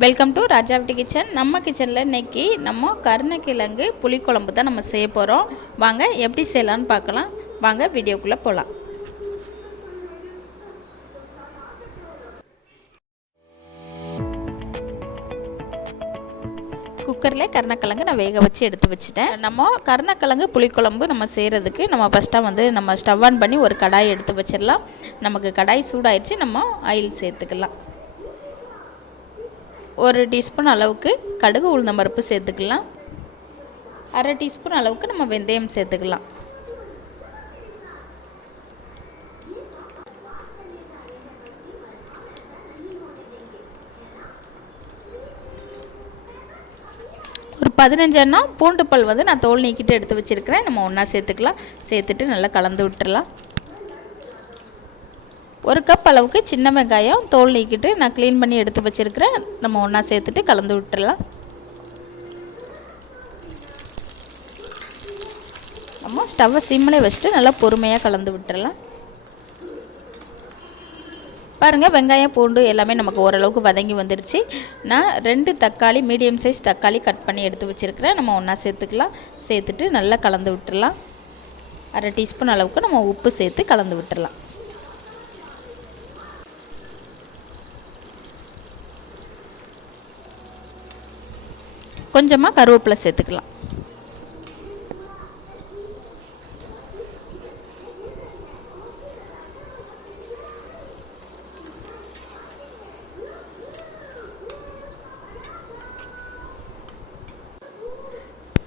Welcome to ராஜாவிட்டி kitchen. நம்ம கிச்சனில் இன்றைக்கி நம்ம கருணக்கிழங்கு புளிக்குழம்பு தான் நம்ம செய்ய போகிறோம். வாங்க எப்படி செய்யலான்னு பார்க்கலாம். வாங்க வீடியோக்குள்ளே போகலாம். குக்கரில் கருணக்கிழங்கு நான் வேக வச்சு எடுத்து வச்சுட்டேன். நம்ம கருணக்கிழங்கு புளிக்குழம்பு நம்ம செய்கிறதுக்கு நம்ம ஃபஸ்ட்டாக நம்ம ஸ்டவ் ஆன் பண்ணி ஒரு கடாய் எடுத்து வச்சிடலாம். நமக்கு கடாய் சூடாயிடுச்சு, நம்ம ஆயில் சேர்த்துக்கலாம். ஒரு டீஸ்பூன் அளவுக்கு கடுகு உளுந்தம்பருப்பு சேர்த்துக்கலாம். அரை டீஸ்பூன் அளவுக்கு நம்ம வெந்தயம் சேர்த்துக்கலாம். ஒரு 15 எண்ணம் பூண்டு பல் நான் தோல் நீக்கிட்டு எடுத்து வச்சுருக்கிறேன். நம்ம ஒன்றா சேர்த்துக்கலாம். சேர்த்துட்டு நல்லா கலந்து விட்டுறலாம். ஒரு கப் அளவுக்கு சின்ன வெங்காயம் தோல் நீக்கிட்டு நான் க்ளீன் பண்ணி எடுத்து வச்சுருக்கிறேன். நம்ம ஒன்றா சேர்த்துட்டு கலந்து விட்டுறலாம். நம்ம ஸ்டவ்வை சிம்மிலே வச்சுட்டு நல்லா பொறுமையாக கலந்து விட்டுறலாம். பாருங்கள், வெங்காயம் பூண்டு எல்லாமே நமக்கு ஓரளவுக்கு வதங்கி வந்துடுச்சு. நான் 2 தக்காளி மீடியம் சைஸ் தக்காளி கட் பண்ணி எடுத்து வச்சுருக்கிறேன். நம்ம ஒன்றா சேர்த்துக்கலாம். சேர்த்துட்டு நல்லா கலந்து விட்டுறலாம். அரை டீஸ்பூன் அளவுக்கு நம்ம உப்பு சேர்த்து கலந்து விட்டுறலாம். கொஞ்சமாக கருவேப்பிலை சேர்த்துக்கலாம்.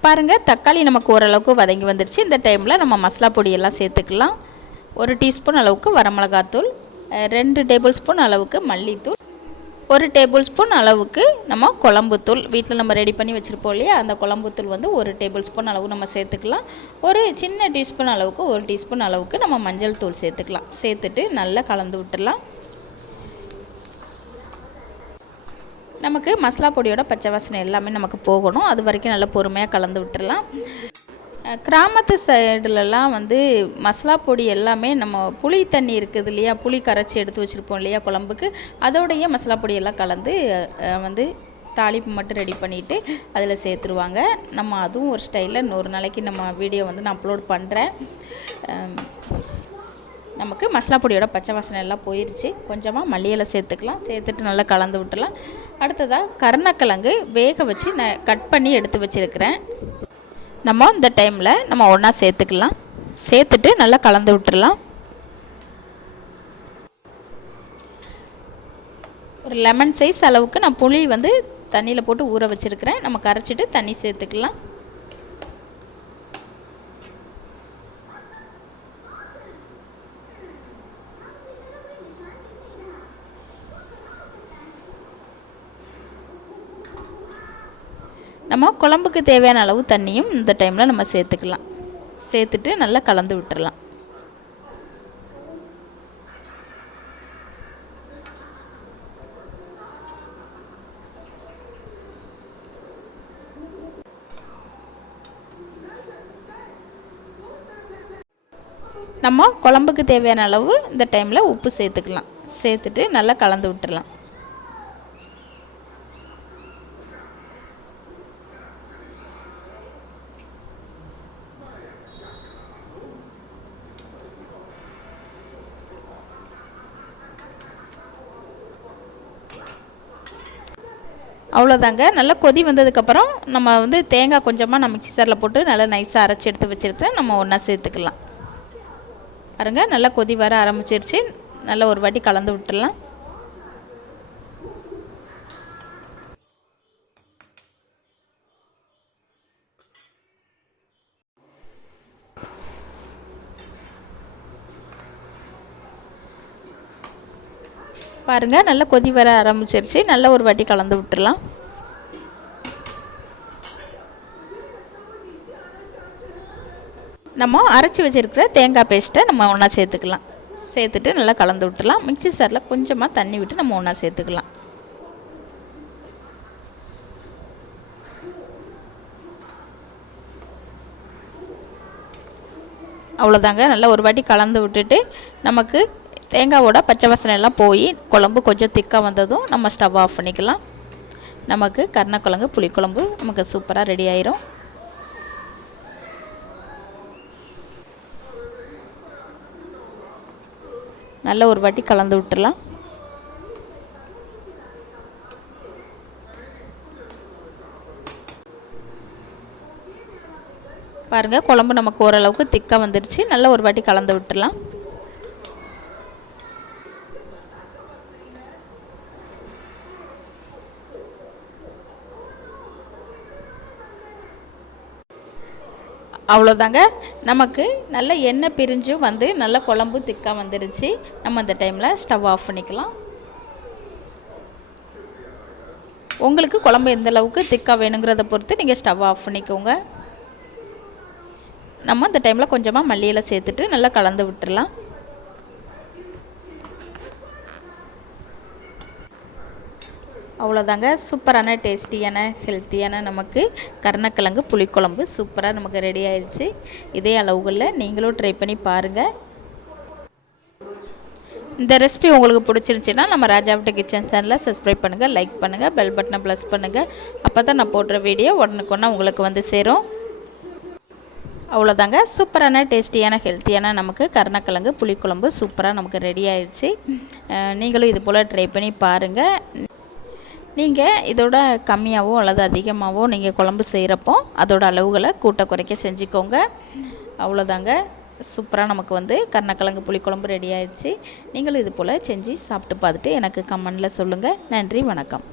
பாருங்கள், தக்காளி நமக்கு ஓரளவுக்கு வதங்கி வந்துடுச்சு. இந்த டைமில் நம்ம மசாலா பொடியெல்லாம் சேர்த்துக்கலாம். 1 டீஸ்பூன் அளவுக்கு வரமிளகாத்தூள், 2 டேபிள் ஸ்பூன் அளவுக்கு மல்லித்தூள், 1 டேபிள் ஸ்பூன் அளவுக்கு நம்ம குழம்புத்தூள் வீட்டில் நம்ம ரெடி பண்ணி வச்சுருப்போம் இல்லையா, அந்த குழம்புத்தூள் 1 டேபிள் ஸ்பூன் அளவு நம்ம சேர்த்துக்கலாம். ஒரு சின்ன டீஸ்பூன் அளவுக்கு 1 டீஸ்பூன் அளவுக்கு நம்ம மஞ்சள் தூள் சேர்த்துக்கலாம். சேர்த்துட்டு நல்லா கலந்து விட்டுடலாம். நமக்கு மசாலா பொடியோட பச்சை வாசனை எல்லாமே நமக்கு போகணும். அது வரைக்கும் நல்லா பொறுமையாக கலந்து விட்டுடலாம். கிராமத்து சைடுலலாம் மசாலா பொடி எல்லாமே நம்ம புளி தண்ணி இருக்குது இல்லையா, புளி கரைச்சி எடுத்து வச்சுருப்போம் இல்லையா குழம்புக்கு, அதோடைய மசாலா பொடியெல்லாம் கலந்து தாளிப்பு மட்டும் ரெடி பண்ணிவிட்டு அதில் சேர்த்துருவாங்க. நம்ம அதுவும் ஒரு ஸ்டைலில் இன்னொரு நாளைக்கு நம்ம வீடியோ நான் அப்லோட் பண்ணுறேன். நமக்கு மசாலா பொடியோட பச்சை வாசனை எல்லாம் போயிடுச்சு. கொஞ்சமாக மல்லியலை சேர்த்துக்கலாம். சேர்த்துட்டு நல்லா கலந்து விட்டுலாம். அடுத்ததாக கருணக்கிழங்கு வேக வச்சு நான் கட் பண்ணி எடுத்து வச்சுருக்கிறேன். நம்ம இந்த டைமில் நம்ம ஒன்றா சேர்த்துக்கலாம். சேர்த்துட்டு நல்லா கலந்து விட்டுடலாம். ஒரு லெமன் சைஸ் அளவுக்கு நான் புளி தண்ணியில் போட்டு ஊற வச்சுருக்கிறேன். நம்ம கரைச்சிட்டு தண்ணி சேர்த்துக்கலாம். நம்ம குழம்புக்கு தேவையான அளவு தண்ணியும் இந்த டைமில் நம்ம சேர்த்துக்கலாம். சேர்த்துட்டு நல்லா கலந்து விட்டுடலாம். நம்ம குழம்புக்கு தேவையான அளவு இந்த டைமில் உப்பு சேர்த்துக்கலாம். சேர்த்துட்டு நல்லா கலந்து விட்டுடலாம். அவ்வளோதாங்க. நல்லா கொதி வந்ததுக்கப்புறம் நம்ம தேங்காய் கொஞ்சமாக நான் மிக்ஸி ஜாரில் போட்டு நல்லா நைஸாக அரைச்சி எடுத்து வச்சுருக்கிறேன். நம்ம ஒன்றா சேர்த்துக்கலாம். பாருங்க, நல்லா கொதி வர ஆரம்பிச்சிருச்சு. நல்லா ஒரு வாட்டி கலந்து விட்டுடலாம். பாருங்கள், நல்லா கொதி வர ஆரம்பிச்சிருச்சு. நல்லா ஒரு வாட்டி கலந்து விட்டுடலாம். நம்ம அரைச்சி வச்சுருக்கிற தேங்காய் பேஸ்ட்டை நம்ம ஒன்றா சேர்த்துக்கலாம். சேர்த்துட்டு நல்லா கலந்து விட்டுடலாம். மிக்ஸி ஜாரில் கொஞ்சமாக தண்ணி விட்டு நம்ம ஒன்றா சேர்த்துக்கலாம். அவ்வளோதாங்க. நல்லா ஒரு வாட்டி கலந்து விட்டுட்டு நமக்கு தேங்காவோட பச்சை வாசனை எல்லாம் போய் குழம்பு கொஞ்சம் திக்காக வந்ததும் நம்ம ஸ்டவ் ஆஃப் பண்ணிக்கலாம். நமக்கு கருணக்கிழங்கு புளிக்குழம்பு நமக்கு சூப்பராக ரெடி ஆயிரும். நல்ல ஒரு வாட்டி கலந்து விட்டுடலாம். பாருங்கள், குழம்பு நமக்கு ஓரளவுக்கு திக்காக வந்துடுச்சு. நல்ல ஒரு வாட்டி கலந்து விட்டுடலாம். அவ்வளோதாங்க, நமக்கு நல்ல எண்ணெய் பிரிஞ்சும் வந்து நல்ல குழம்பு திக்காக வந்துடுச்சு. நம்ம அந்த டைமில் ஸ்டவ் ஆஃப் பண்ணிக்கலாம். உங்களுக்கு குழம்பு எந்த அளவுக்கு திக்காக வேணுங்கிறத பொறுத்து நீங்கள் ஸ்டவ் ஆஃப் பண்ணிக்கோங்க. நம்ம இந்த டைமில் கொஞ்சமாக மல்லி இலை சேர்த்துட்டு நல்லா கலந்து விட்டுடலாம். அவ்வளோதாங்க, சூப்பரான டேஸ்டியான ஹெல்த்தியான நமக்கு கருணக்கிழங்கு புளிக்குழம்பு சூப்பராக நமக்கு ரெடி ஆயிடுச்சு. இதே அளவுகளில் நீங்களும் ட்ரை பண்ணி பாருங்கள். இந்த ரெசிபி உங்களுக்கு பிடிச்சிருந்துச்சின்னா நம்ம ராஜாவிட்ட கிச்சன் சேனலை சப்ஸ்கிரைப் பண்ணுங்கள், லைக் பண்ணுங்கள், பெல் பட்டனை ப்ளஸ் பண்ணுங்கள். அப்போ தான் நான் போடுற வீடியோ உடனுக்குன்னா உங்களுக்கு வந்து சேரும். அவ்வளோதாங்க, சூப்பரான டேஸ்டியான ஹெல்த்தியான நமக்கு கருணக்கிழங்கு புளிக்குழம்பு சூப்பராக நமக்கு ரெடி ஆயிடுச்சு. நீங்களும் இது போல் ட்ரை பண்ணி பாருங்கள். நீங்கள் இதோட கம்மியாகவோ அல்லது அதிகமாகவோ நீங்கள் குழம்பு செய்கிறப்போ அதோட அளவுகளை கூட்ட குறைக்க செஞ்சுக்கோங்க. அவ்வளோதாங்க, சூப்பராக நமக்கு வந்து கருணக்கிழங்கு புளிக்குழம்பு ரெடி ஆயிடுச்சு. நீங்களும் இது போல் செஞ்சு சாப்பிட்டு பார்த்துட்டு எனக்கு கமெண்டில் சொல்லுங்கள். நன்றி, வணக்கம்.